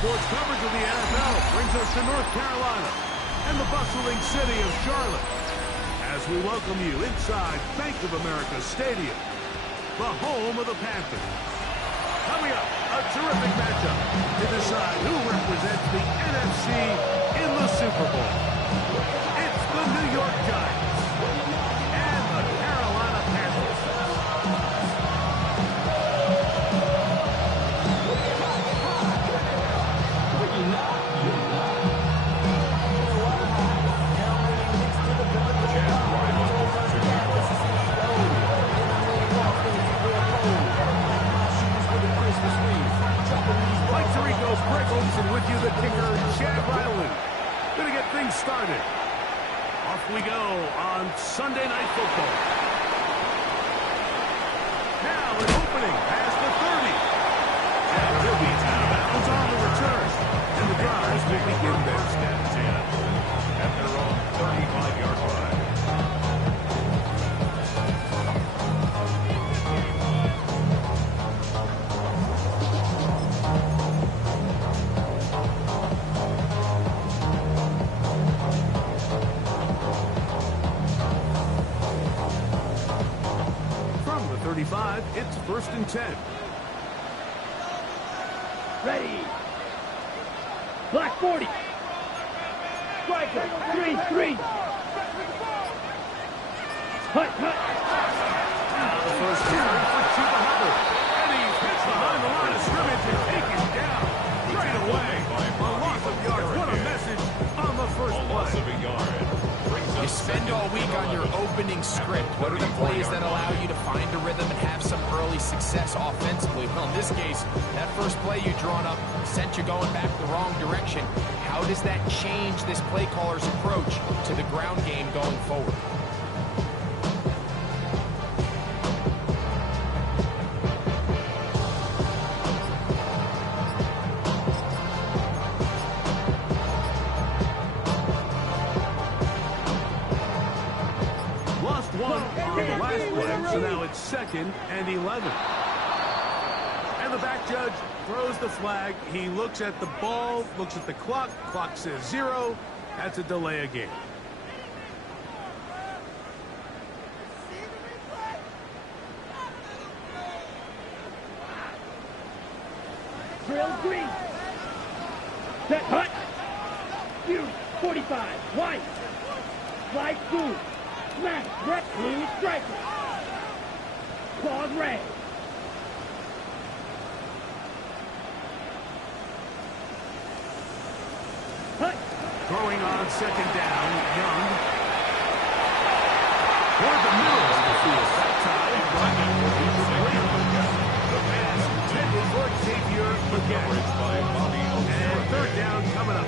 Sports coverage of the NFL brings us to North Carolina and the bustling city of Charlotte as we welcome you inside Bank of America Stadium, the home of the Panthers. Coming up, a terrific matchup to decide who represents the NFC in the Super Bowl. It's the New York Giants and the Carolina Panthers. And with you, the kicker, Chad Riley. Gonna get things started. Off we go on Sunday Night Football. Now an opening past the 30. And he'll be out of bounds on the return. And the drives will begin their steps in at their own 35-yard line. It's 1st and 10. Ready. Black 40. Striker. 3-3. Hut. Now the first carry for Chuba Hubbard. And he's hit behind the line of scrimmage and taken down straight away. A loss of yards. What a message on the first play. Loss of a yard. You spend all week on your opening script. What are the plays that allow you to find a rhythm and have some early success offensively? Well, in this case, that first play you drawn up sent you going back the wrong direction. How does that change this play caller's approach to the ground game going forward? So now it's 2nd and 11. And the back judge throws the flag. He looks at the ball, looks at the clock. Clock says 0. That's a delay of game. Drill green. Set hut. You 45. White. Light blue. Smash. Red blue striker. Claude red. Hut. Throwing on 2nd down. Young. Toward the middle of the field. That time. The pass intended for Xavier McGinn. And 3rd down coming up.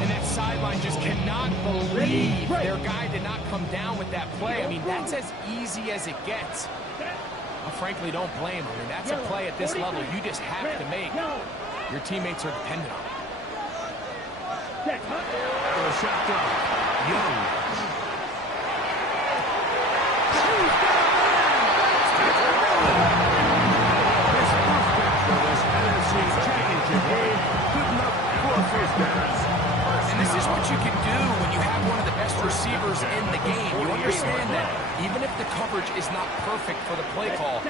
And that sideline just cannot believe their guy did not come down with that play. I mean, that's as easy as it gets. I frankly don't blame him. I mean, that's a play at this level you just have to make. Your teammates are dependent on it. The shotgun. Young. His first catch for this NFC championship game. Good enough for a 1st down. And this is what you can do when you have one of the best receivers in the game. You understand that even if the coverage is not perfect for the play call,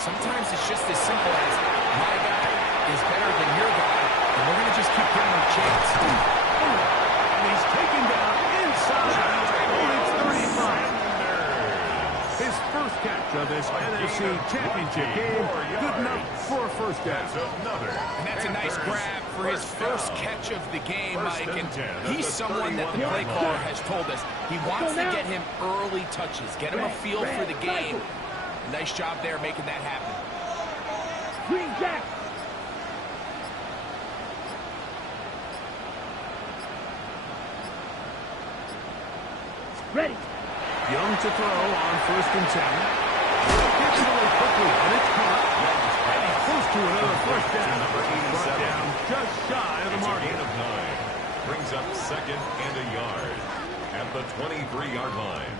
sometimes it's just as simple as my guy is better than your guy, and we're going to just keep giving him a chance. And he's taken down inside the opponent's 35. His first catch of this NFC championship game. Good enough for a 1st down. And that's a nice grab for his first catch of the game, Mike. And he's someone that the play caller has told us he wants to get him early touches, get him a feel for the game. Nice job there making that happen. Green Jack. Ready. Young to throw on 1st and 10. Gets it away quickly, and it's caught. And he's close to another 1st down. Brought down just shy of the mark. Of 9. Brings up 2nd and a yard at the 23-yard line.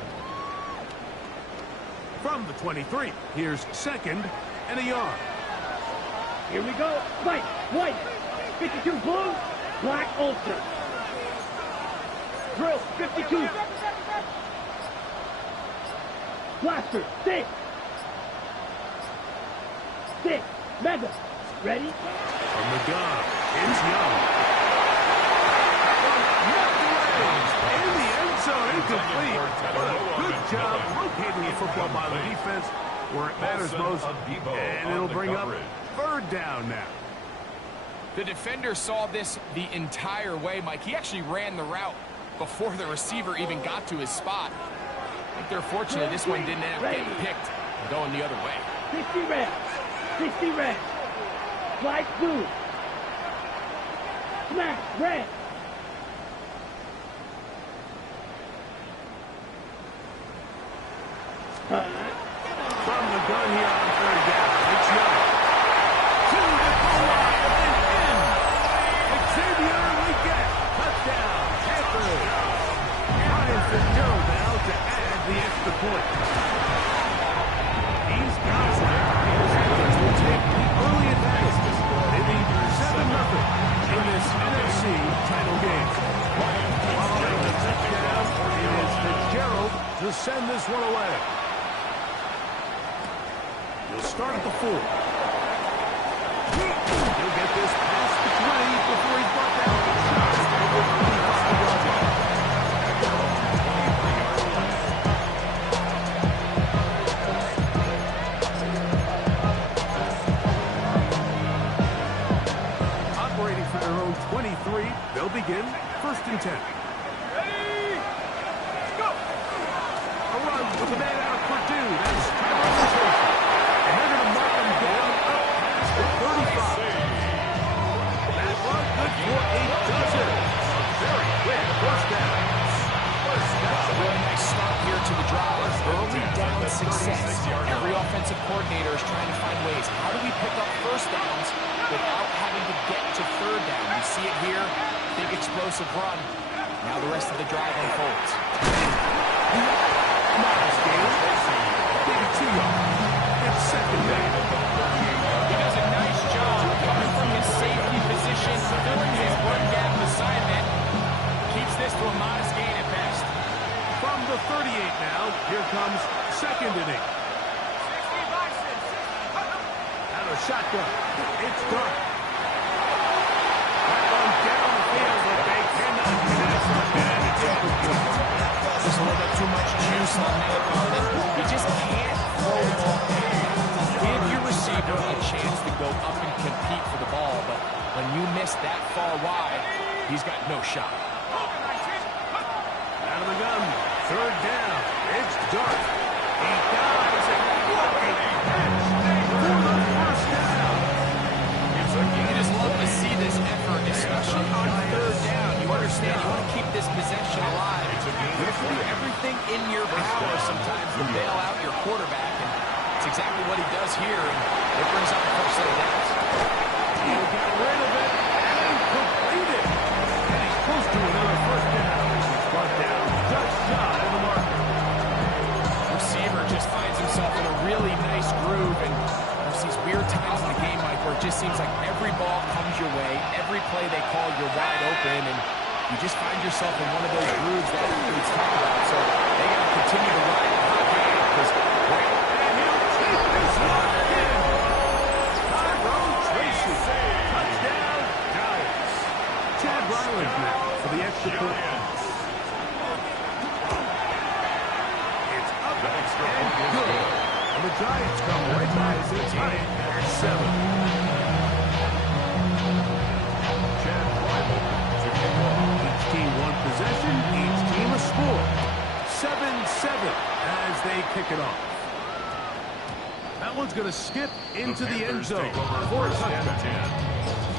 From the 23, here's 2nd and a yard. Here we go. White. 52 blue, black ulster. Drill 52. Blaster 6. 6. Mega. Ready? From the gun, it's Young. In the end zone, incomplete. Good job locating the football by the defense where it matters most, and it'll bring up third down now. The defender saw this the entire way, Mike. He actually ran the route before the receiver even got to his spot. I think they're fortunate this one didn't end up getting picked and going the other way. 60 red. 60 red. Flight blue. Smash red. From the gun here on third down, it's Young. To the goal line and in. Xavier Leggett, touchdown, Panthers. Ryan Fitzgerald now to add the extra point. These guys will take the early advantage. They lead 7-0 in this NFC title game. Following the touchdown, it is Fitzgerald to send this one away. He'll start at the 4. He'll get this past the 20 before he's brought down. Operating for their own 23, they'll begin 1st and 10. Ready? Go! A run with the man out of Purdue. That's Tyler. And they're going to mark him down up past the 35. That run good for a dozen. A very quick first down. A really nice start here to the drive. Early down success. Every offensive coordinator is trying to find ways. How do we pick up first downs without having to get to third down? You see it here. Big explosive run. Now the rest of the drive unfolds. Miles Gaines. Maybe 2 yards. It's second down. He does a nice job coming from his safety position, filling his one gap assignment. Keeps this to a modest gain at best. From the 38 now, here comes 2nd and 8. Out of shotgun. It's dark. That one down the field, but they cannot connect. And it's incomplete. Just a little bit too much juice on that one. You just can't throw the ball. Give your receiver a chance to go up and compete for the ball, but when you miss that far wide, he's got no shot. Out of the gun. 3rd down. It's dark. He dives and what a catch for the first down. You just love to see this effort, especially on 3rd down. You understand you want to keep this possession alive. You have to do everything in your power sometimes to bail out your quarterback, and it's exactly what he does here, and it brings up the first set of downs. He'll get rid of it and complete it. And he's close to another first down. He's brought down just shy of the mark. Receiver just finds himself in a really nice groove, and there's these weird times in the game, Mike, where it just seems like every ball comes your way, every play they call, you're wide open, and you just find yourself in one of those grooves that athletes talk about. So they got to continue to ride the hot hand because right. And he'll keep this one in. Tyrone Tracy. Touchdown, Giants. Chad Ryland now for the extra point. It's up and good. And the Giants come right back to tie it at 7. Chad Ryland to kick off. Each team one possession, each team a score. 7-7 as they kick it off. That one's going to skip into the end zone for a touchdown.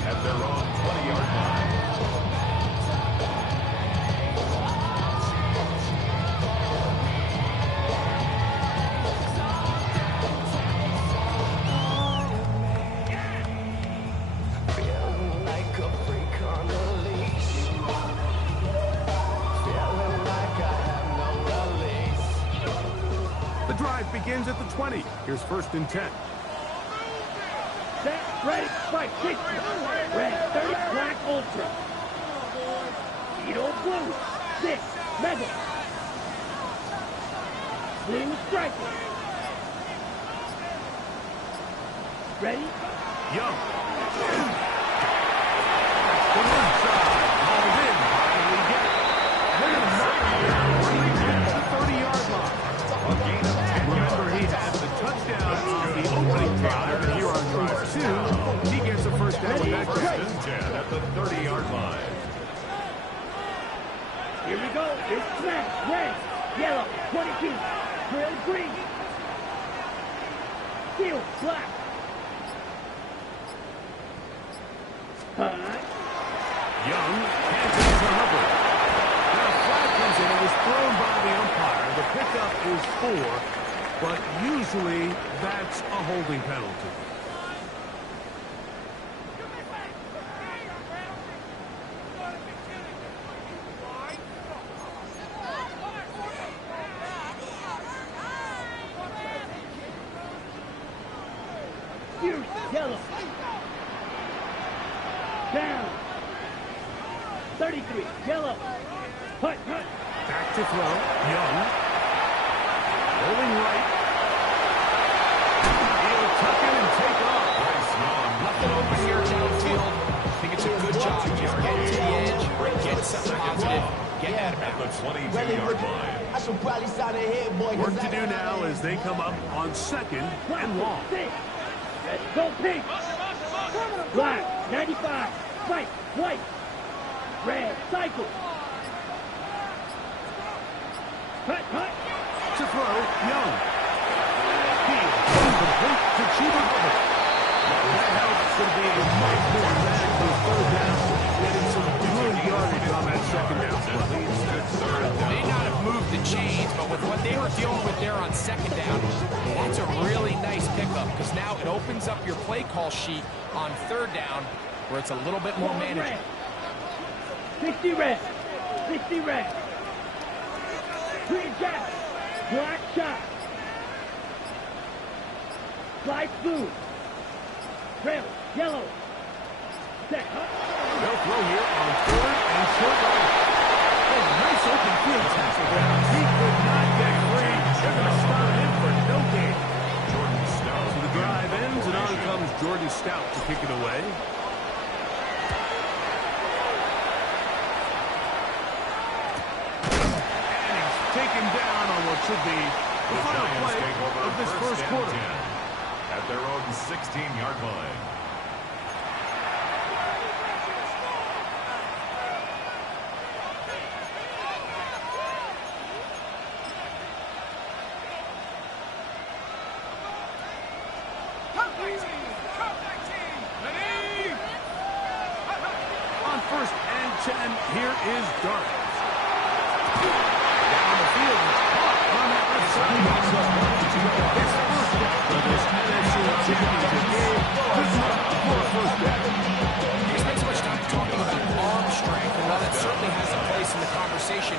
At their own 20-yard line. The drive begins at the 20. Here's 1st and 10. Set. Ready, fight, 60. Red, 30, black, ultra. Beetle, blue, 6, mega. Blue, striker. Ready? Young. To one side. Hauled in. How do we get it? They're going to knock him down right at the 30-yard line. A gain of 10 Remember, he yards. had the touchdown on the opening drive, and here on drive 2, he gets a first down with that distance. 10 at the 30-yard line. Here we go. It's smash. Red, yellow, 22. Red, green. Steel, black. Young hands it to Hubbard. Now a flag comes in. It was thrown by the umpire. The pickup is 4, but usually that's a holding penalty. Fierce, yellow. Down. 33, yellow. Hut, hut. Back to throw. Young. Rolling right. He'll tuck it and take off. Nothing over here downfield. I think it's a good job. Just get to the edge, get something positive, get out of At the bounds. 22-yard line. I should probably sign a head, boy. Work to do now as they come up on 2nd and long. Let's go, pink. Black, 95. Fight, white. Red, cycle. Hut, hut. To throw, Young. Field, complete to Chuba Hubbard. That helps to be a much more manageable third down, getting some good yardage on that second down play. May not have moved the chains, but with what they were dealing with there on second down, that's a really nice pickup because now it opens up your play call sheet on third down where it's a little bit more manageable. 60 red. 60 red. Green jack. Black shot. Light blue. Red, yellow. Set. They'll throw here on 3rd and short right. Oh, nice open field tackle there. He could not get free. They're going to stop him for no gain. Jordan Stout. So the drive ends, and on comes Jordan Stout to kick it away. And he's taken down on what should be the final Giants play take over of this first and quarter. 10 at their own 16-yard line. On 1st and 10, here is Dark. Down the field, it's caught on that left side. His first down for this NFC championship game. Good enough for a first down. You spend so much time talking about arm strength, and while that certainly has a place in the conversation,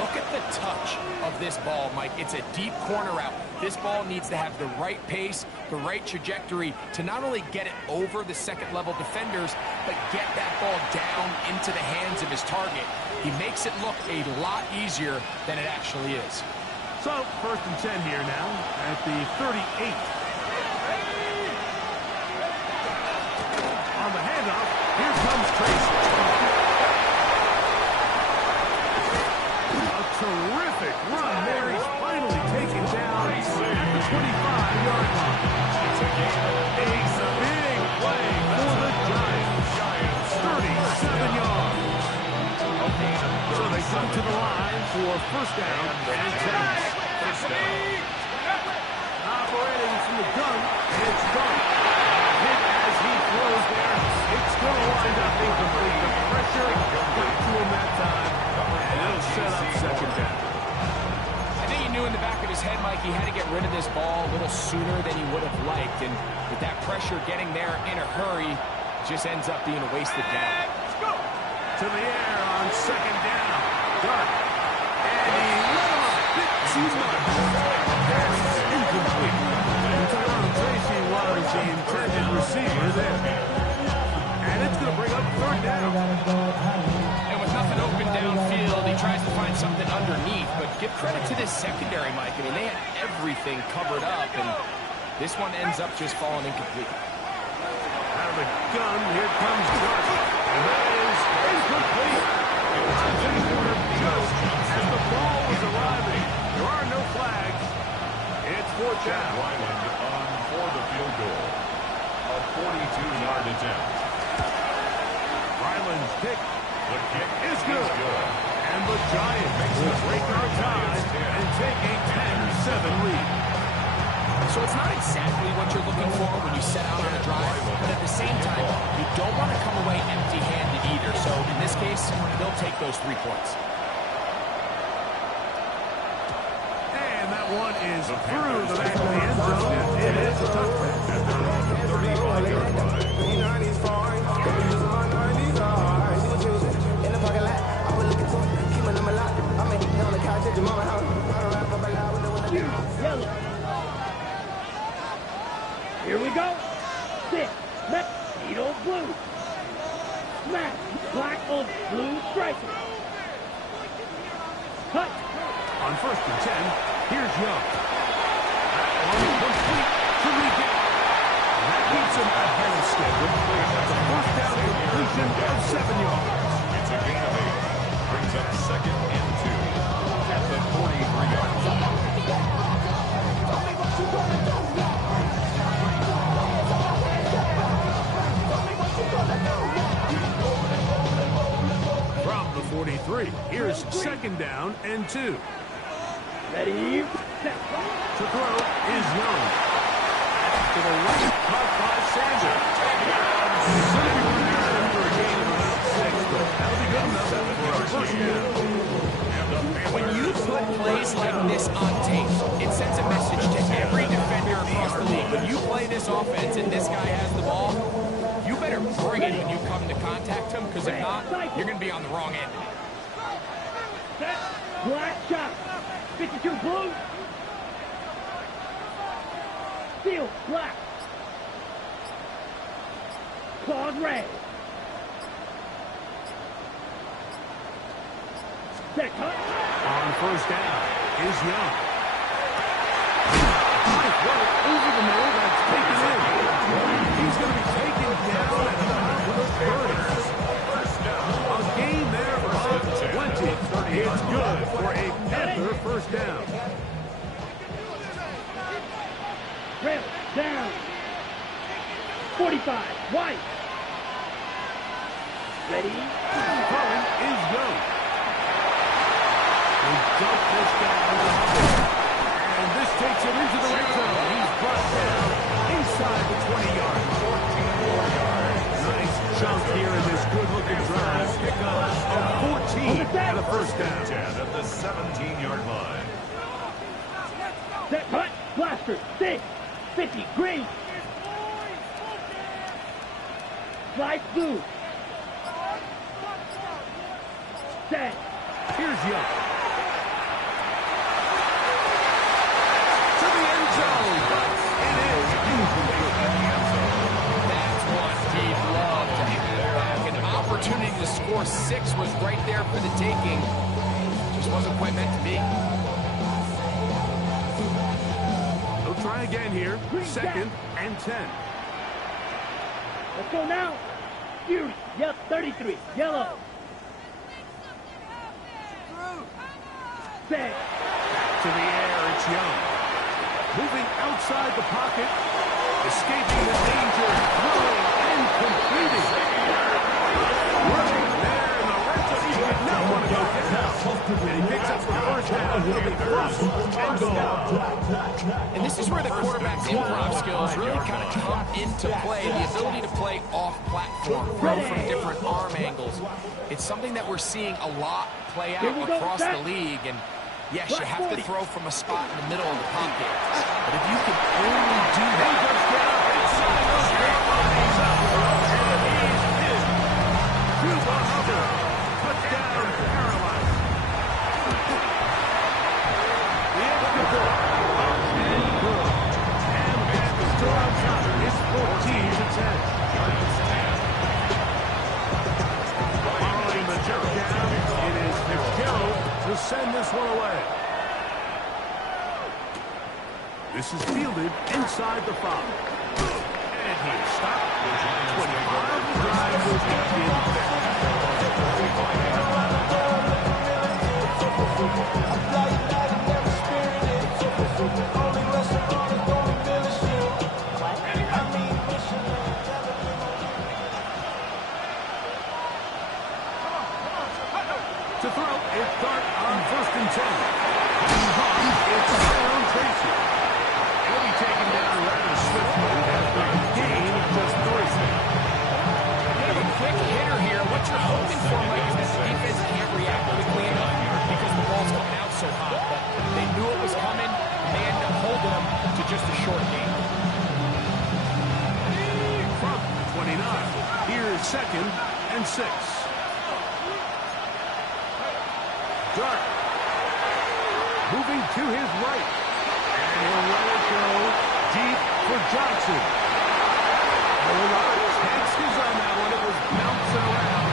look at the touch of this ball, Mike. It's a deep corner route. This ball needs to have the right pace, the right trajectory to not only get it over the second-level defenders, but get that ball down into the hands of his target. He makes it look a lot easier than it actually is. So, 1st and 10 here now at the 38. On the handoff, here comes Tracy. A terrific run there. He's finally taken down at the 25-yard line. A big play for the Giants. 37 yards. So they come to the line for first down and 10. Operating from the gun, it's done. Hit as he throws there. It's going to wind up incomplete. The pressure got to him that time, and it'll set up second down. I think he knew in the back of his head, Mike, he had to get rid of this ball a little sooner than he would have liked. And with that pressure getting there in a hurry, it just ends up being a wasted down. To the air on second down. Dark. And he let him a bit too much. Pass incomplete. Tyrone Tracy was the intended receiver. receiver there. And it's going to bring up third down. And with nothing open downfield, he tries to find something underneath. But give credit to this secondary, Mike. I mean, they had everything covered up, and this one ends up just falling incomplete. Out of the gun, here comes Josh. And that is incomplete. Just as the ball was arriving. There are no flags. It's fourth down. Ryland on for the field goal. A 42-yard attempt. Ryland's kick. The kick Is good. And the Giants will break our tie and take a 10-7 lead. So it's not exactly what you're looking for when you set out on a drive, but at the same time, you don't want to come away empty-handed either. So in this case, they'll take those 3 points. And that one is through the back of the end zone. It is a touchdown. 35-yard line. Yellow. Here we go. 6. Left. Needle blue. Smash. Black on blue striker. Cut. On 1st and 10, here's Young. That one complete to Regan. That keeps him ahead of schedule. That's a first down completion of 7 yards. It's a gain of 8. Brings up 2nd and 2 at the 43-yard line. From the 43, here's 2nd down and 2. Ready. Set. To throw is Young. To the right, caught by Sanders. It's going to be retired for a gain of about 6, but that'll be good enough for a first down. When you put plays like this on tape, it sends a message to every defender across the league. When you play this offense and this guy has the ball, you better bring it when you come to contact him, because if not, you're going to be on the wrong end. Set. Black shot. 52 blue. Steel black. Claws red. Set cut. On first down is Young. Nice work over the middle. That's taken in. He's going to be taken down at about 30. A gain there of 20. It's good for a Panther first down. Rail down. 45. White. Ready. Throwing is Young. They dump this guy on the hubble. And this takes him into the red zone. He's brought down inside the 20-yard. 14-yard. Nice chunk here in this good-looking drive. Pick up a 14 and a first down. 10 at the 17-yard line. Set cut. Blaster. 6. 50. Green. Slide blue. Set. Here's Young. To the end zone, but it is incomplete. That's what Dave loved to have back. An opportunity to score 6 was right there for the taking. Just wasn't quite meant to be. They'll try again here. 2nd and 10. Let's go now. Fury. Yep. 33. Yellow. Set. To the air, it's Young. Moving outside the pocket. Escaping the danger. Throwing and completing. Running there in the red zone. He did not want to go get out. And he picks up the first down. It'll be first and goal. And this is where the quarterback's improv skills really kind of come into play. The ability to play off-platform, throw from different arm angles. It's something that we're seeing a lot play out across the league. And yes, you have to throw from a spot in the middle of the pocket. But if you can only do that, Touchdown, Carolina. The extra point. And good. And the Panthers still on top. It's 14-10. This is fielded inside the 5. And he is stopped. 25. Drive will begin. To throw, it's Dart on 1st and 10. It's Tyrone Tracy. He'll be taken down rather swiftly after a gain of just 3. You have a quick hitter here. What you're hoping for, Mike, is that the defense can't react quickly enough because the ball's coming out so hot. But they knew it was coming, and they ended up holding them to just a short gain. From 29, here's 2nd and 6. Dart moving to his right, and he'll let it go deep for Johnson. Dart takes his on that one. It was bouncing around,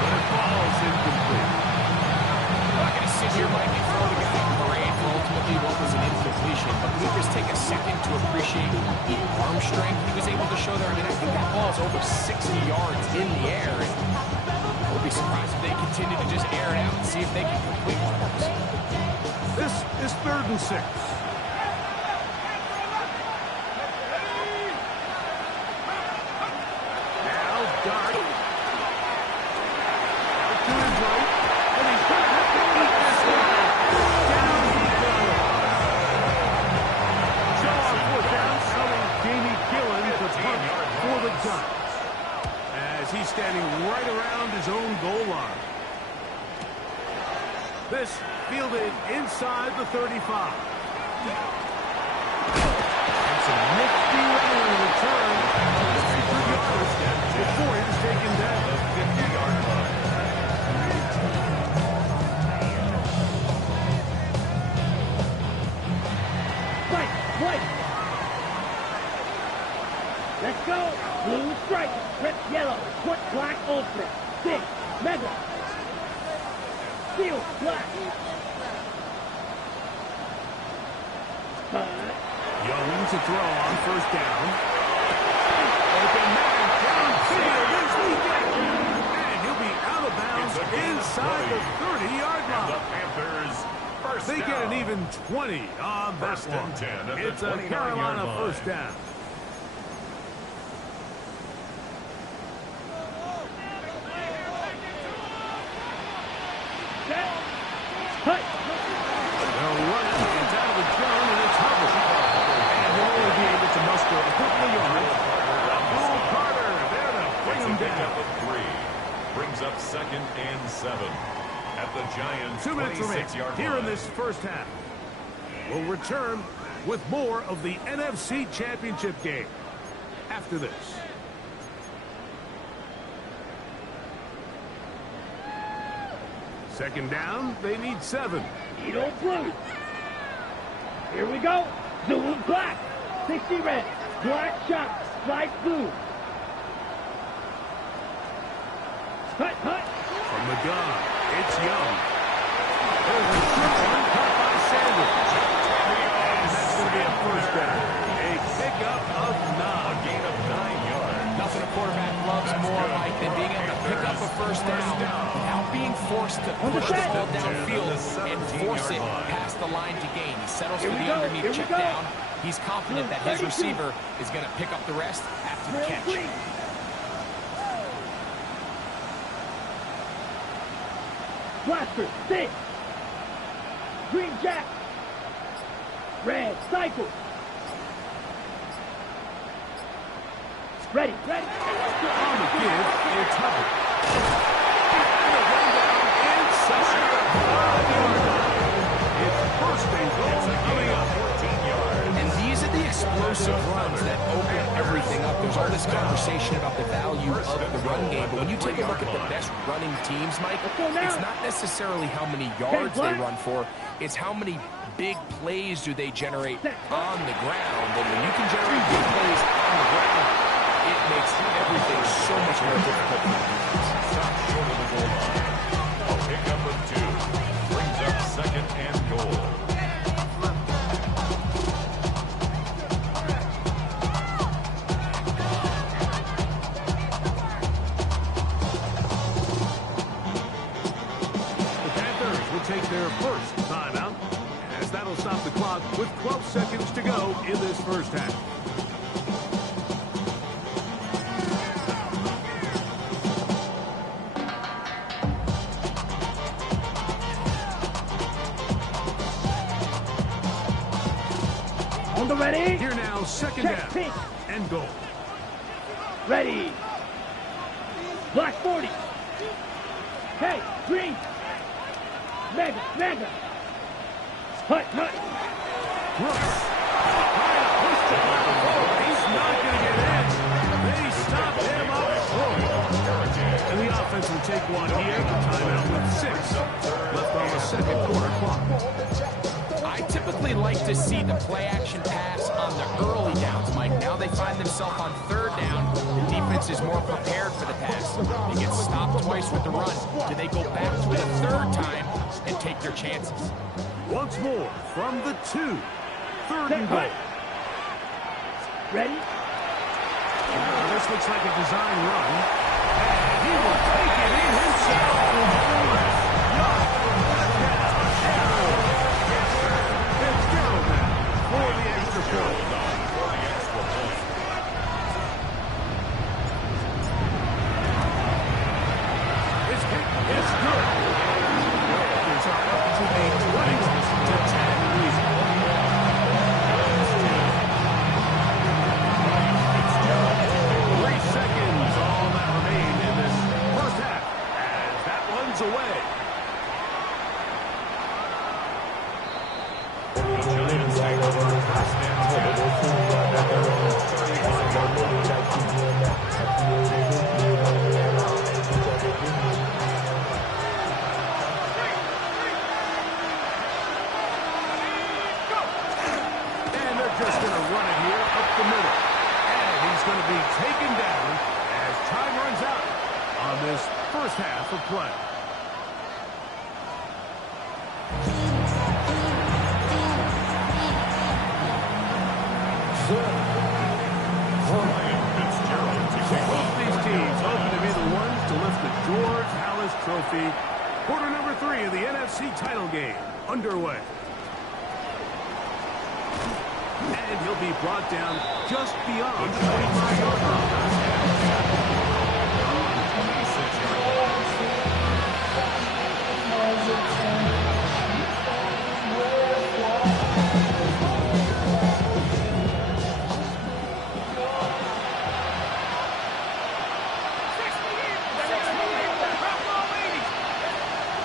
but it falls incomplete. I'm not going to sit here, Mike, and throw the guy a parade for ultimately what was an incompletion, but can we just take a second to appreciate the arm strength he was able to show there? I mean, I think that ball's over 60 yards in the air. I would be surprised if they continue to just air it out and see if they can complete one of those. This is 3rd and 6. Now Dart. Out to his right. And he's got to beat this one. Down he goes. So on 4th down, selling Jamie Gillen to punt for the Giants. As he's standing right around his own goal line. This fielded inside the 35. And some nifty running return before he was taken down. The 50-yard line. White. Let's go. Blue stripe, red, yellow, put black ultimate, 6, mega, steel, black. Young to throw on 1st down. Open man downfield is and he'll be out of bounds inside the 30-yard line. The Panthers first They down. get an even 20 on that 1st one. and 10 at It's the a 29-yard Carolina line. 1st down. Cut. They'll run it. It's out of the zone, and it's Hubbard. And he'll only be able to muster a couple of yards. Cole Carter there to bring him Pick down. up at 3. Brings up 2nd and 7 at the Giants' 2 minutes remaining 26-yard here line. in this 1st half. We'll return with more of the NFC Championship game after this. Second down, they need 7. Edo blue. Here we go. Zoom black. 60 red. Black shot. Slice blue. Cut. From the gun, it's Young. There's a short one caught by Sanders. And that's going to be a 1st down. A pickup of 9. A gain of 9 yards. Nothing a quarterback loves more, Mike, than being able to pick up a 1st down without being forced to push the ball downfield and force it past the line to gain. He settles for the underneath check down. He's confident that his receiver is going to pick up the rest after the catch. Blaster, 6. Green jack. Red, cycle. Ready. On the give, it's Hubbard. And a run down inside the 5-yard line. It's 1st and goal coming up. 14 yards. And these are the explosive runs that open everything up. There's all this conversation about the value of the run game, but when you take a look at the best running teams, Mike, it's not necessarily how many yards they run for, it's how many big plays do they generate on the ground. And when you can generate big plays on the ground, it makes everything so much more difficult for the defense. Stop short of the goal line. A pickup of 2. Brings up 2nd and goal. clock with 12 seconds to go in this first half. On the ready. Here now, second Check down pink. and goal. Ready. Black 40. Hey, green. Mega, mega. Hut, hut. Brooks. Trying to push the ball forward. He's not going to get in. They stopped him up short. And the offense will take one here. Timeout with 6 left on the second quarter clock. I typically like to see the play-action pass on the early downs, Mike. Now they find themselves on third down. The defense is more prepared for the pass. They get stopped twice with the run. Do they go back to it a third time and take their chances? Once more from the 2. Third and goal. Ready? This looks like a design run. And he will take it in himself. For the extra point. His kick is good. Panthers are up to a 20-10 lead. 3 seconds, all that remain in this first half, as that one's away. Giants take over first and 10. And they're just going to run it here up the middle. And he's going to be taken down as time runs out on this first half of play. Both these teams hoping to be the ones to lift the George Halas Trophy. Quarter number 3 of the NFC title game underway. And he'll be brought down just beyond the 25-yard line.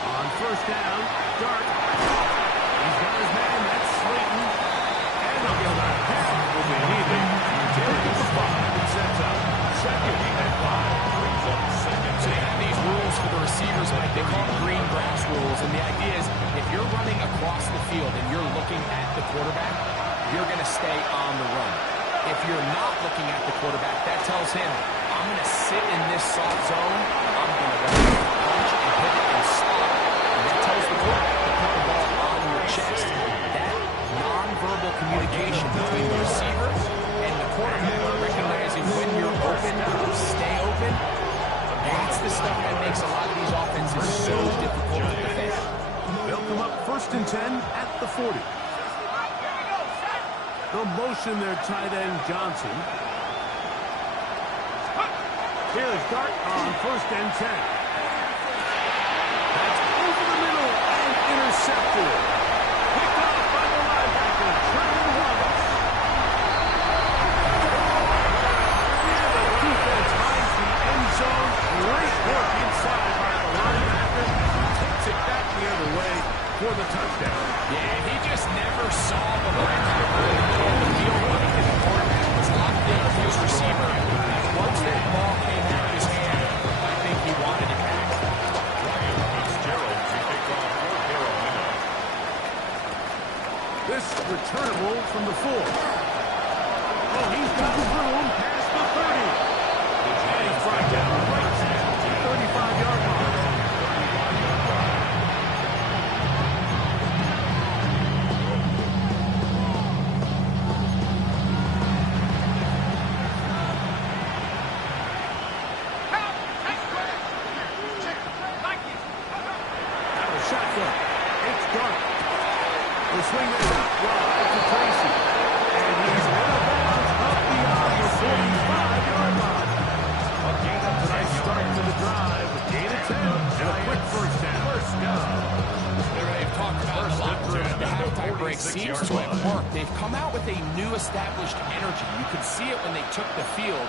On first down, Dart. He's got his man, that's Slayton. And they'll get about half will be needed. Taking the 5 and sets up second and 5. Brings up second. So they have these rules for the receivers, Mike. They call them green grass rules. And the idea is if you're running across the field and you're looking at the quarterback, you're going to stay on the run. If you're not looking at the quarterback, that tells him, I'm going to sit in this soft zone. I'm going to punch and pivot and stop. And that tells the quarterback to put the ball on your chest. That nonverbal communication between the receiver and the quarterback, recognizing when you're open, stay open, that's the stuff that makes a lot of these offenses so difficult to defend. They'll come up first and 10 at the 40. They'll motion their tight end Johnson. Here's Dart on first and 10. That's over the middle and intercepted. Picked off by the linebacker, Trevor Wallace. The defense finds the end zone. Great work inside by the linebacker. Takes it back the other way for the touchdown. Yeah, he just never saw the linebacker in the middle of the field running, and the quarterback was locked in on his receiver. Once that ball came out of his hand, I think he wanted it back. This returnable from the 4. Oh, he's got room past the 30. And he's brought down right at the 35-yard line. Shotgun. It's Dart. The swing is out wide. they've come out with a new established energy. You could see it when they took the field.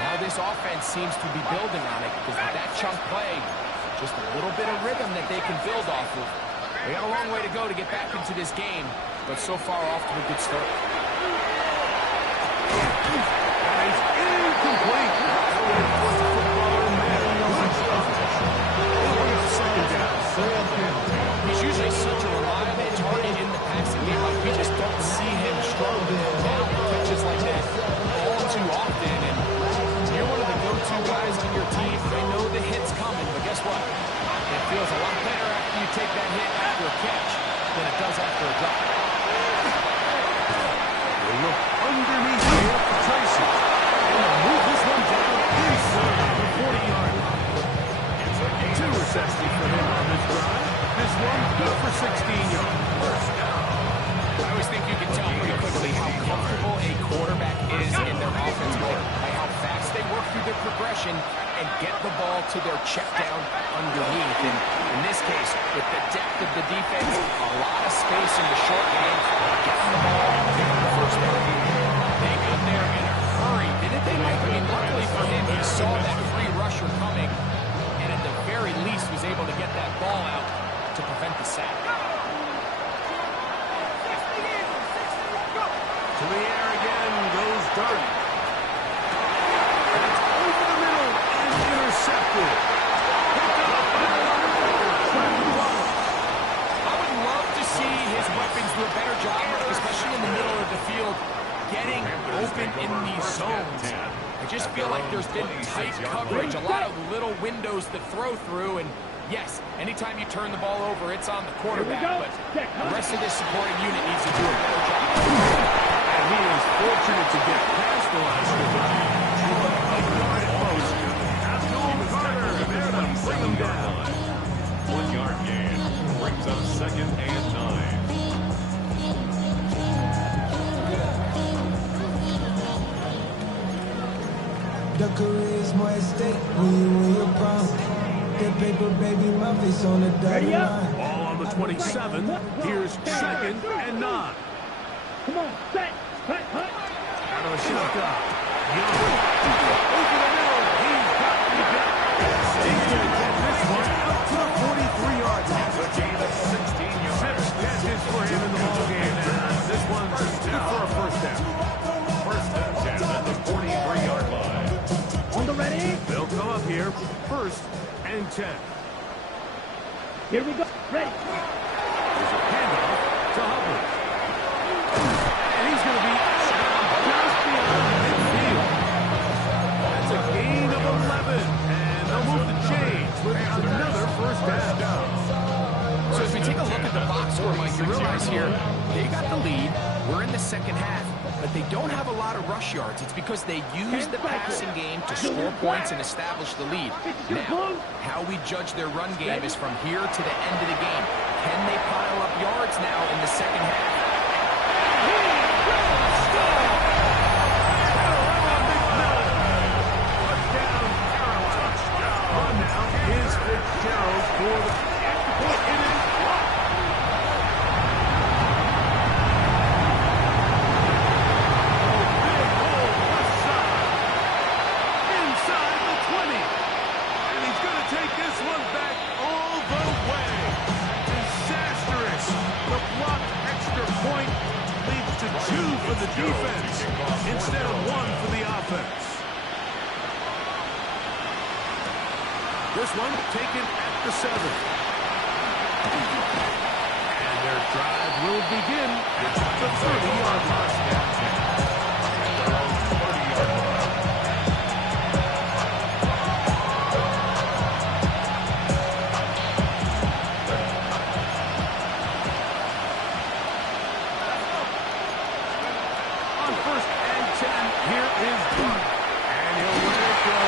Now this offense seems to be building on it because with that chunk play, just a little bit of rhythm that they can build off of. They got a long way to go to get back into this game, but so far off to a good start. That is incomplete. He's usually such a reliable target in the passing game, but we just don't see him struggle to come down with catches like that all too often. And you're one of the go-to guys on your team. I know the hit's coming, but guess what? It feels a lot better after you take that hit after a catch than it does after a drop. They look underneath here for Tracy. And they'll move this one down inside the 40-yard line. Two receptions for him on this drive. This one good for 16 yards. First down. I always think you can tell pretty quickly how comfortable a quarterback is in their offense by how fast they work through their progression and get the ball to their check down underneath. And in this case, with the depth of the defense, a lot of space in the short game, getting the ball, getting the first down. They got there in a hurry, didn't they, Mike? I mean, luckily for him, he saw that free rusher coming, and at the very least was able to get that ball out to prevent the sack. To the air again goes Darty. That's over the middle and intercepted. I would love to see his weapons do a better job, especially in the middle of the field, getting open in these zones. I just feel like there's been tight coverage, a lot of little windows to throw through, and yes, anytime you turn the ball over, it's on the quarterback, but the rest of this supporting unit needs to do a better job. And he is fortunate to get past the last one. Abdul Carter there to bring him down. 1 yard gain brings up 2nd and 9. The career is more at stake when you win your prime. That paper, baby, my face on the dotted line. Ball on the 27. Here's 2nd and 9. Come on, set, cut, cut. Out of the shotgun. Young over the middle. He's got the gap. He's going to get this one out to the 43-yard line. A gain of 16 yards. 6 catches for him in the ballgame, and this one's good for a first down. First and 10 at the 43-yard line. On the ready. They'll come up here. 1st and 10. Here we go. Ready. There's a handoff to Hubbard. And he's going to be just beyond midfield. That's a gain of 11. And they'll move the chains with another first down. So as we take a look at the box score, Mike, you realize here, they got the lead. We're in the second half, but they don't have a lot of rush yards. It's because they use the passing game to score points and establish the lead. Now, how we judge their run game is from here to the end of the game. Can they pile up yards now in the second half? Touchdown, now is Fitzgerald for the extra point. It is blocked. Big hole left side. Inside the 20. And he's going to take this one back all the way. Disastrous. The blocked extra point leads to 2 for the defense instead of 1 for the offense. This one taken at the 7. And their drive will begin at the 30-yard line. On 1st and 10, here is Clark. And he'll let it go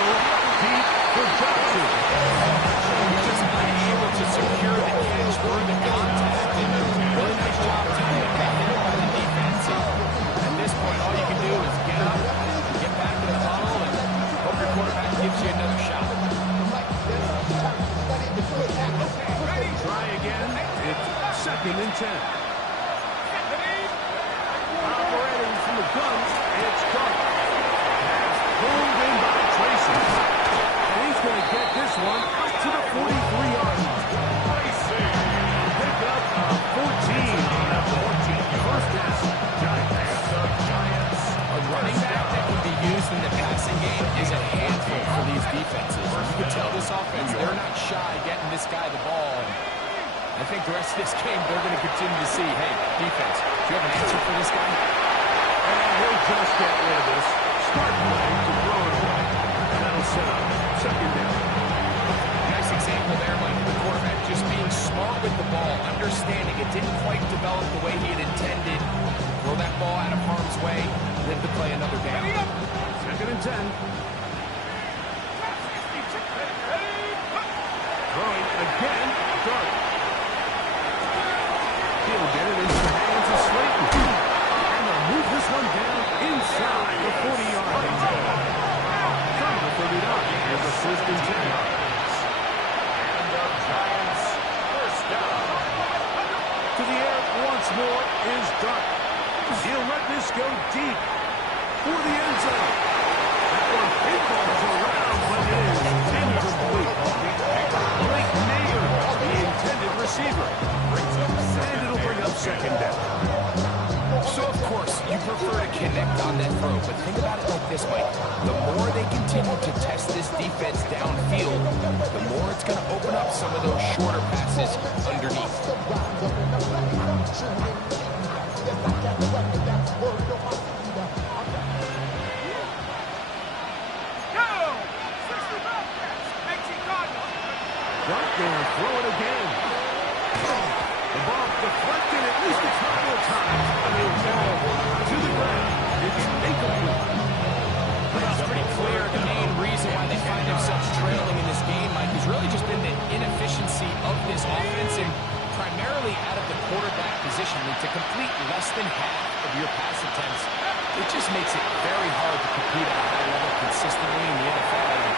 deep for Johnson. Just unable to secure the catch or the contact. And really nice job tying that in by the defense. And at this point, all you can do is get up, get back to the tunnel, and hope your quarterback gives you another shot. Try again. It's 2nd and 10. I think the rest of this game, they're going to continue to see, hey, defense, do you have an answer for this guy? And he'll just get rid of this. Start play to throw it away. And that'll set up second down. Nice example there, Mike, of the quarterback just being smart with the ball, understanding it didn't quite develop the way he had intended. Throw that ball out of harm's way, live to play another down. Second and 10. Throwing again, Dart. He'll get it into the hands of Slayton. And they'll move this one down inside the 40-yard line. From the 39, here's a first and 10. And the Giants first down. To the air once more is Dart. He'll let this go deep for the end zone. That one pinballs around, but it is incomplete. Blake Nader, the intended receiver. And it'll bring up second down. So, of course, you prefer to connect on that throw, but think about it like this, Mike. The more they continue to test this defense downfield, the more it's going to open up some of those shorter passes underneath. Right there, throw it again. The ball deflected at least a couple of times. And the ball to the ground. It's incomplete. It's pretty clear the main reason why they find themselves trailing in this game, Mike, has really just been the inefficiency of this offense and primarily out of the quarterback position. And to complete less than half of your pass attempts, it just makes it very hard to compete at a high level consistently in the NFL. And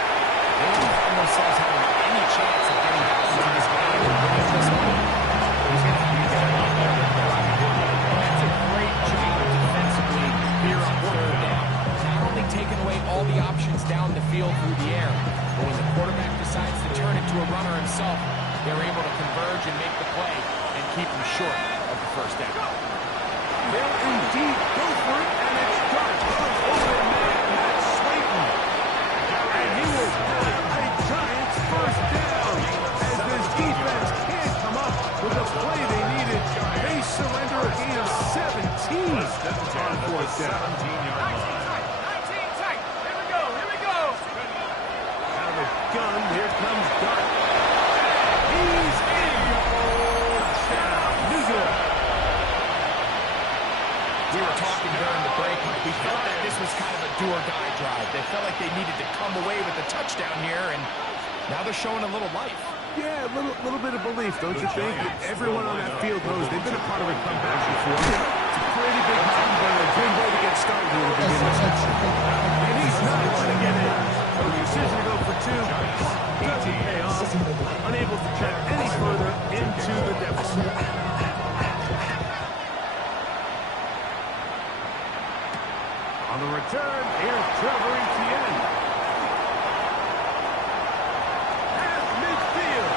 they don't find themselves having any chance of getting back into this game and winning this one. He's going to have to get it out there. That's a great job defensively here on third down. Not only taking away all the options down the field through the air, but when the quarterback decides to turn it to a runner himself, they're able to converge and make the play and keep him short of the first down. They'll indeed go for it, and it's Dart. Over the man, that's Slayton. And he will have a Giants first down. As this defense can't come up with the play they needed, they surrender a gain of 17 on fourth down. 19 tight. Here we go. Out of the gun, here comes Dart. He's in. Touchdown, New York. We were talking during the break. We felt that this was kind of a do-or-die drive. They felt like they needed to come away with a touchdown here, and now they're showing a little life. Yeah, a little bit of belief, don't you think? Everyone on that field knows they've been a part of a comeback before. It's a pretty big mountain, but a good way to get started here at the beginning of the section. And he's not going to get in. So the decision to go for two doesn't pay off. Unable to check any further into the deficit. On the return, here's Trevor Etienne. At midfield.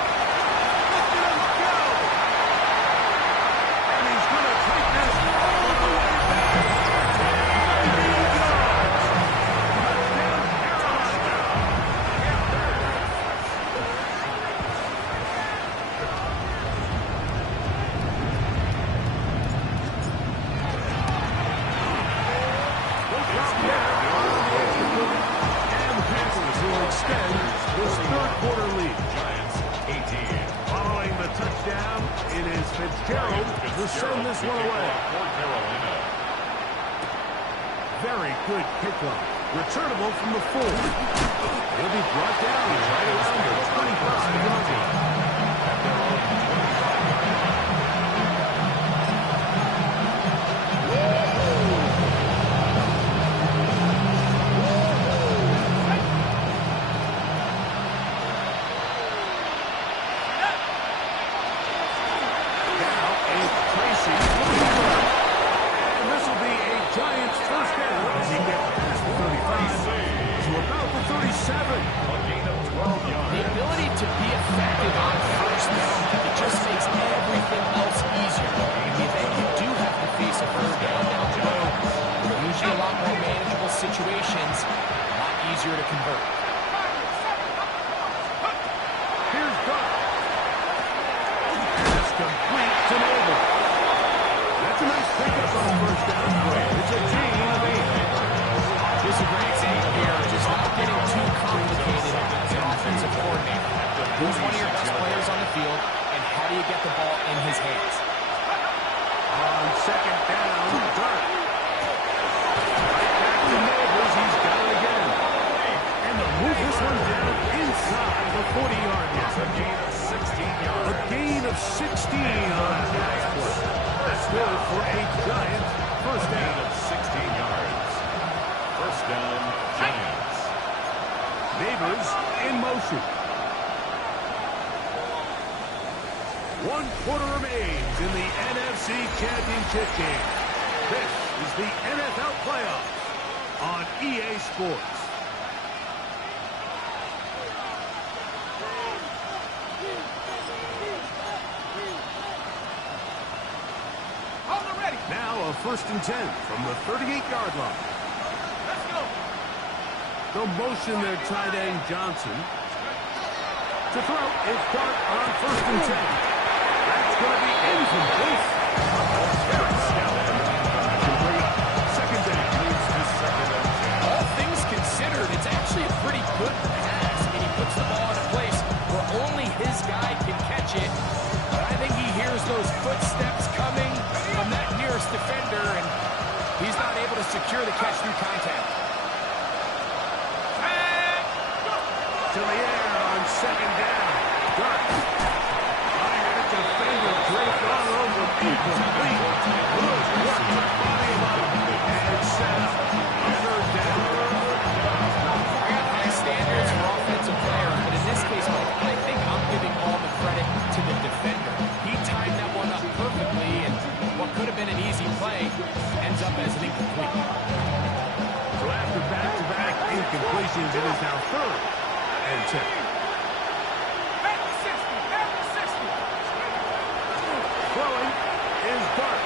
Look at him go. And he's going to take this all the way back. And he goes. Touchdown, Carolina. And the Panthers will extend this third quarter lead. Giants 18. Following the touchdown, it is Fitzgerald to send this one away. Very good kickoff. Returnable from the 4. He'll be brought down right around the 25-yard line. Giants first down as he gets past the 35 to about the 37. A gain of 12 yards. The ability to be effective on first down, it just makes everything else easier. In the event you do have to face a first down down the road, usually a lot more manageable situations, a lot easier to convert. Here's Dart. Pass receivers in motion. 1 quarter remains in the NFC Championship game. This is the NFL Playoffs on EA Sports. Now a 1st and 10 from the 38-yard line. Let's go. They'll motion their tight end Johnson. To throw is Dart on 1st and 10. That's going to be incomplete. Second down. All things considered, it's actually a pretty good pass. I mean, he puts the ball in a place where only his guy can catch it. But I think he hears those footsteps coming from that nearest defender, and he's not able to secure the catch through contact. To the air on 2nd down. Dart. That defender draped all over. Incomplete. Good work to body him up and set up a 3rd down. I got high standards for offensive players, but in this case, Mike, I think I'm giving all the credit to the defender. He timed that one up perfectly, and what could have been an easy play ends up as an incomplete. So after back-to-back incompletions, it is now 3rd and 10. Throwing is Dart.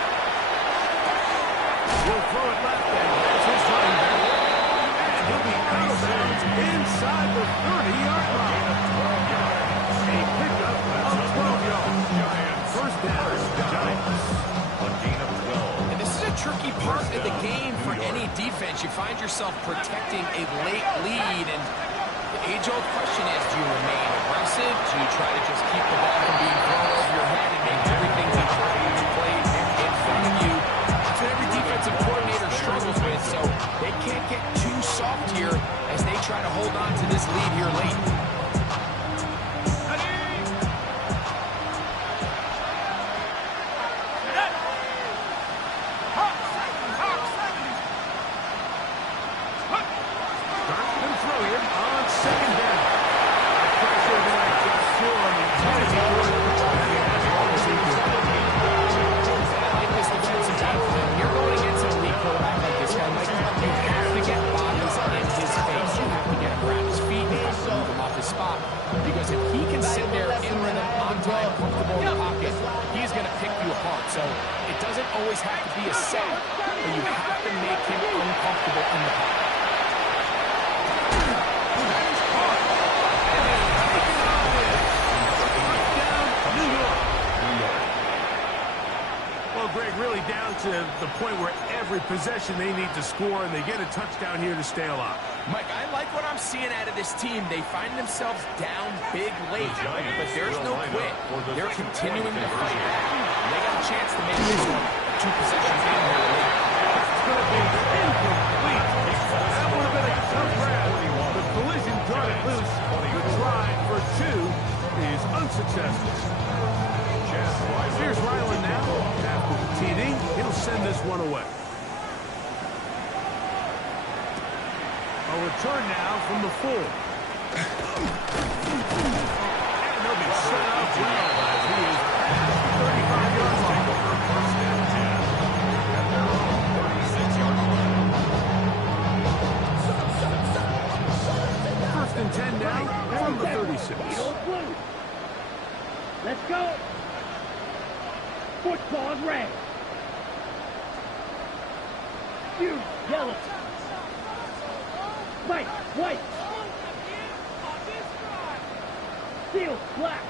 He'll throw it left, and that's his running back. And he'll be out of bounds inside the 30-yard line. A pickup of 12 yards. 1st down, Giants. A gain of 12. And this is a tricky part of the game for any defense. You find yourself protecting a late lead, and the age-old question is, do you remain aggressive? Do you try to just keep the ball from being thrown over your head and make everything be played in front of you? That's what every defensive coordinator struggles with, so they can't get too soft here as they try to hold on to this lead here late. Because if he can sit there in rhythm, on time, comfortable in the pocket, he's going to pick you apart. So it doesn't always have to be a sack, but you have to make him uncomfortable in the pocket. Well, Greg, really down to the point where every possession they need to score, and they get a touchdown here to stay alive. Mike, I like what I'm seeing out of this team. They find themselves down big late, but there's no quit. They're continuing to fight back. They got a chance to make this one a 2-possession game here late. It's going to be incomplete. That would have been a tough grab. The collision brought it loose. The try for 2 is unsuccessful. Here's Ryland now. After the TD, he'll send this one away. A return now from the 4. And they'll be set up well as he is past the 35-yard line. First and 10 at their own 36-yard line. 1st and 10 now from the 36. Let's go. Football red. You yellow. White, white. Steel, black.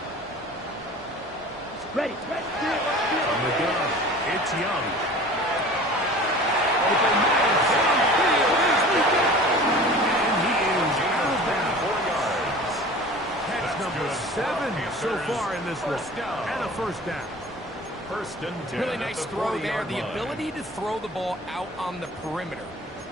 Ready, ready. From the gun, it's Young. Open man, downfield is Luka. And he is out of bounds. 4 yards. Catch number 7 so far in this one. And a 1st down. 1st and 10. Really nice throw there. The ability to throw the ball out on the perimeter.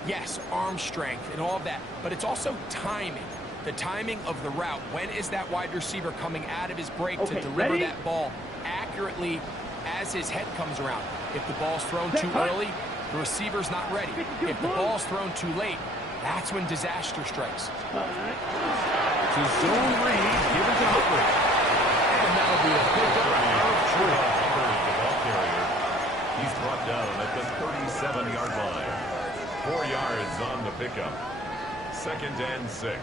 Yes, arm strength and all of that, but it's also timing. The timing of the route. When is that wide receiver coming out of his break to deliver that ball accurately as his head comes around? If the ball's thrown too early, the receiver's not ready. If the ball's thrown too late, That's when disaster strikes. It's a zone read given to Hubbard. And that'll be a pickup of Trey. Hubbard, the ball carrier. He's brought down at the 37-yard line. 4 yards on the pickup. 2nd and 6.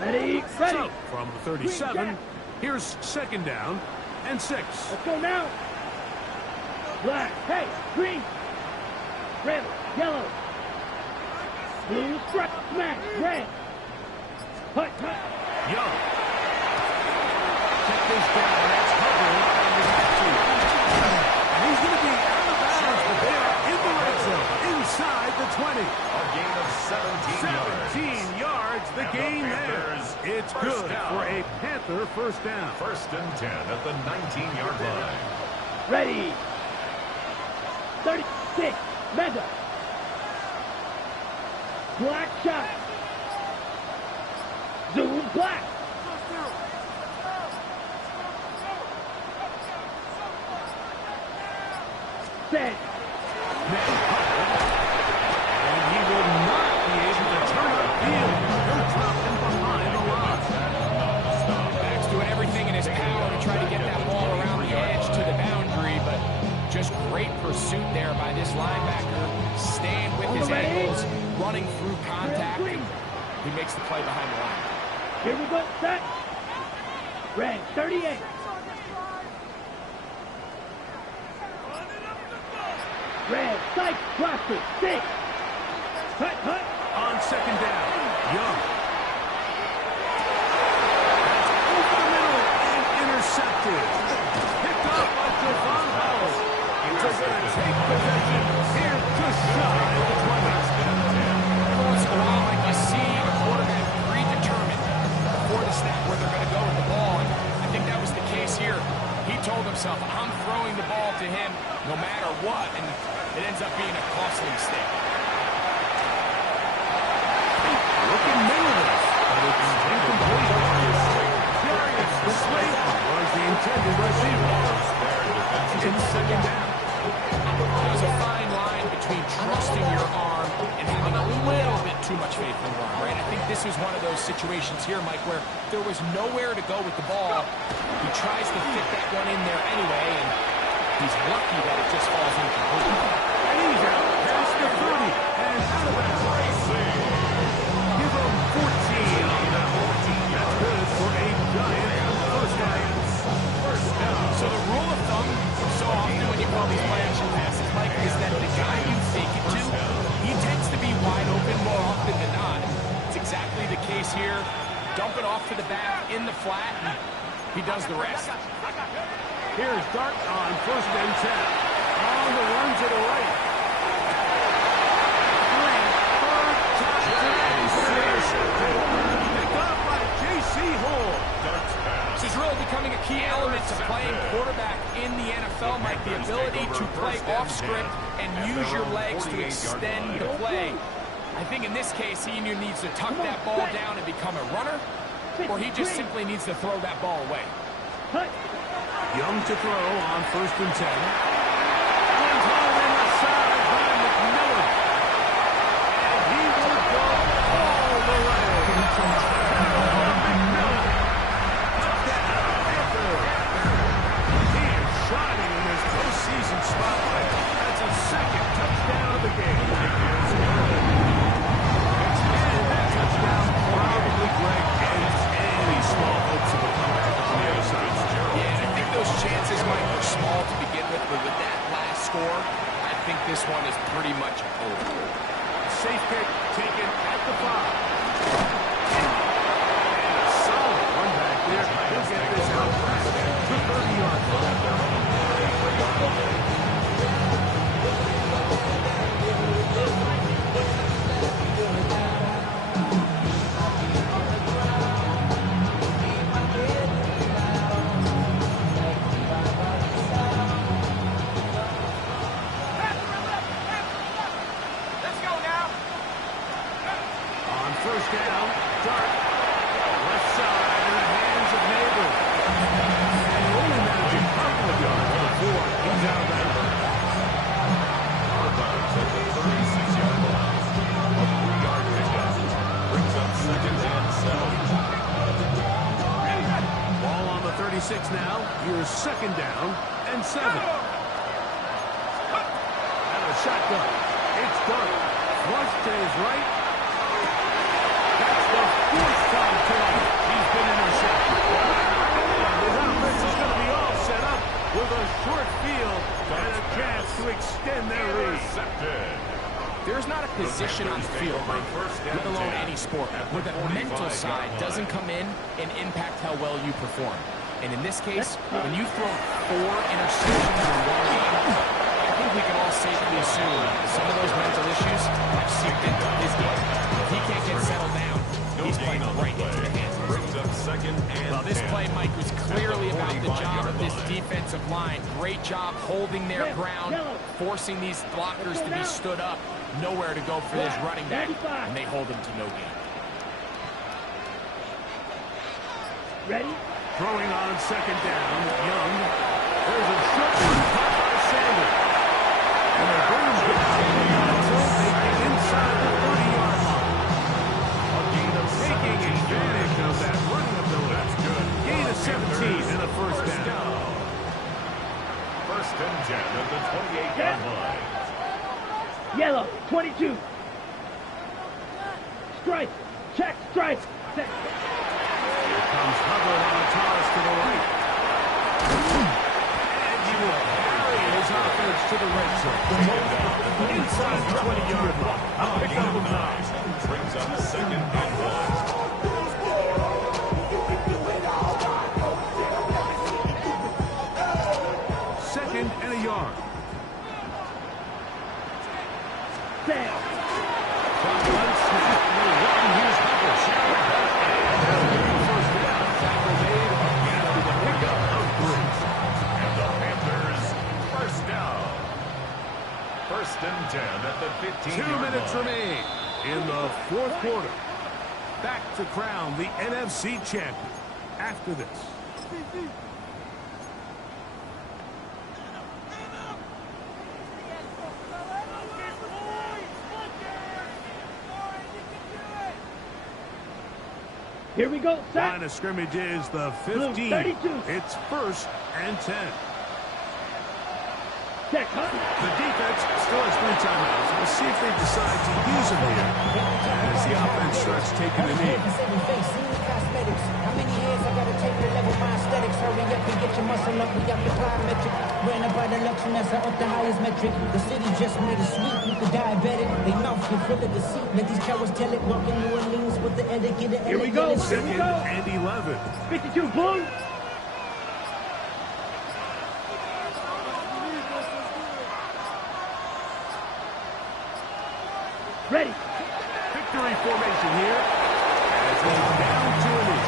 Ready. So, from the 37, here's 2nd down and 6. Let's go now. Black, hey, green, red, yellow, blue, stripe, smash, red. Hut. Young. Check this down. That's Hubbard on the catch. And he's going to be out of bounds, but they are in the red zone, inside the 20. A gain of 17 yards, the gain there. It's good for a Panther first down. 1st and 10 at the 19-yard line. Ready. 36, Mega. Black shot. Zoom black. Set. And he will not be able to turn upfield. He'll drop him behind the line. Max doing everything in his power to try to get that ball around the edge to the boundary, but just great pursuit there by this linebacker, staying with his ankles, running through contact. He makes the play behind the line. Here we go, set. Red, 38. Red, psych, cluster, 6. Hut. On 2nd down, Young. That's over the middle and intercepted. Picked up by Javon Howard. They're going to take possession here just shy of the 20. Every once in a while, like you see a quarterback predetermined before the snap where they're going to go with the ball. And I think that was the case here. He told himself, I'm throwing the ball to him no matter what, and it ends up being a costly mistake. Looking nervous, but it's incomplete. Darius Slate was the intended receiver. It's 2nd down. There's a fine line between trusting your arm and having a little bit too much faith in your arm, right? I think this was one of those situations here, Mike, where there was nowhere to go with the ball. He tries to fit that one in there anyway, and he's lucky that it just falls incomplete. And he's out past the 30 and out of bounds. Give him 14 on that 14. That's good for a Giant first down. So the rule of thumb, so often when you call these play action passes, Mike, is that the guy you fake it to, he tends to be wide open more often than not. It's exactly the case here. Dump it off to the back in the flat, and he does the rest. Here's Dart on 1st and 10. On the run to the right. Picked up by J.C. Hall. This is really becoming a key element to playing quarterback in the NFL, Mike, the ability to play off script and use your legs to extend the play. I think in this case, he either needs to tuck that ball down and become a runner, or he just simply needs to throw that ball away. Young to throw on 1st and 10. Runs home in the side by McMillan. And he will go all the way. McMillan. Touchdown, Panther. He is shining in this postseason spotlight. That's his 2nd touchdown of the game. And that touchdown probably, Greg, ends any small hopes of a comeback on the other side. Yeah, I think those chances, Mike, were small to begin with, but with that last score, I think this one is pretty much over. Safe pick taken at the 5. And a solid run back there. He'll get this out back to 30-yard line. First down, Dart, left side in the hands of Nabel. And only managing a couple of yards before he's out of bounds. Out of bounds at the 36-yard line. A 3-yard pickup. Here's second down and 7. And a shotgun. It's Dark. Flush to his right. That's the 4th time tonight he's been intercepted. His offense is going to be all set up with a short field and a chance to extend their lead. There's not a position on the field, Mike, let alone any sport, where the mental side doesn't come in and impact how well you perform. And in this case, when you throw 4 interceptions in one game, I think we can all safely assume some of those mental issues have seeped into his game. If he can't get settled down, he's playing right into the hands of his team. Well, this play, Mike, was clearly about the job of this defensive line. Great job holding their ground, forcing these blockers to be stood up. Nowhere to go for this running back, and they hold him to no gain. Ready? Throwing on second down, Young. There's a short one caught by Sanders. And they bring him down until they get inside the 30-yard line. Taking advantage of that running ability. That's good. Gain of 17 and a first down. First and 10 at the 28-yard line. Yellow, 22. Strike. Check, strike. Here comes Hubbard on a toss to the right. And he will carry his offense to the red zone. Inside the 20-yard line. A pickup of 9. Brings up second and 1. Second and a yard. Sam. Shotgun snap. Here's Hubbard. First down. Tackle made after the pickup of 3. And the Panthers, first down. First and 10 at the 15. 2 minutes remain in the 4th quarter. Back to crown the NFC champion after this. Here we go. Sack. Line of scrimmage is the 15. Blue, 32. It's 1st and 10. Check, huh? The defense still has 3 timeouts. We'll see if they decide to use them here as the offense starts taking a knee. How many years I gotta take to level my aesthetics? Hurry up and get your muscle up. We got the plyometric. Ran up by the luxury, that's up the highest metric. The city just made a sweep with the diabetic. They mouth get full of deceit. Let these cowards tell it. Walking New Orleans with the etiquette. Here we go. Second and 11. 52 blue. Ready. Victory formation here as he's down to a knee.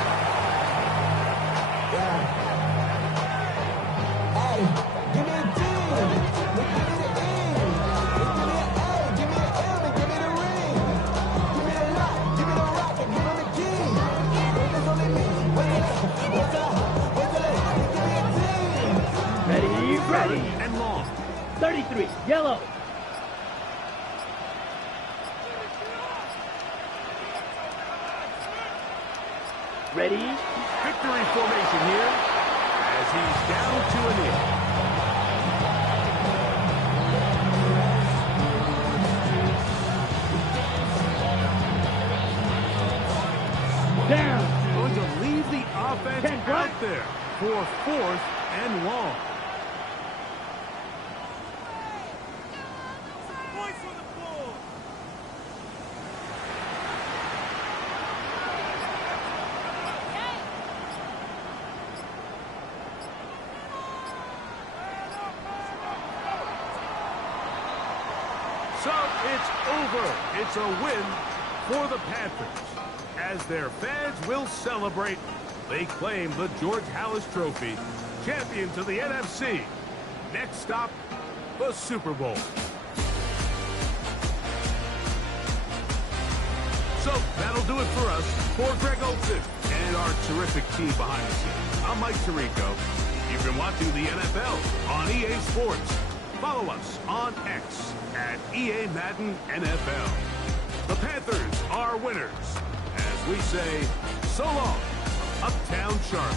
Hey, give me a D. Give me the E. Give me an A. Give me an M. And give me the ring. Give me the lock. Give me the rock. And give me the key. There's only me. What's up? Give me a team. Ready, ready. And long. 33, yellow. Ready? Victory formation here as he's down to a knee. Down. Going to leave the offense 10 out there for 4th and long. So it's over. It's a win for the Panthers. As their fans will celebrate, they claim the George Halas Trophy, champions of the NFC. Next stop, the Super Bowl. So that'll do it for us. For Greg Olson and our terrific team behind the scenes, I'm Mike Tirico. You've been watching the NFL on EA Sports. Follow us on X at EA Madden NFL. The Panthers are winners. As we say, so long, Uptown Charlotte.